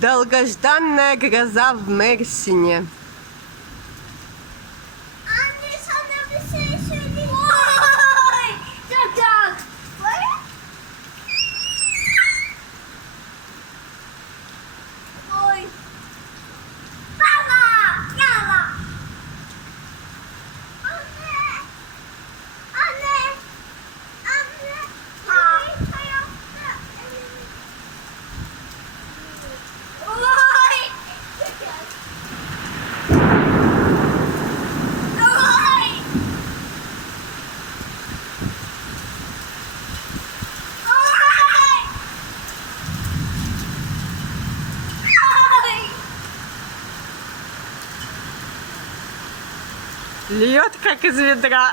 Долгожданная гроза в Мерсине. Anne sana bir şey söyleyeyim. Oy! Tak tak. Oy. Baba! Yala. Anne. Anne. Anne. Ha. Oy! Oy! Льет, как из ведра.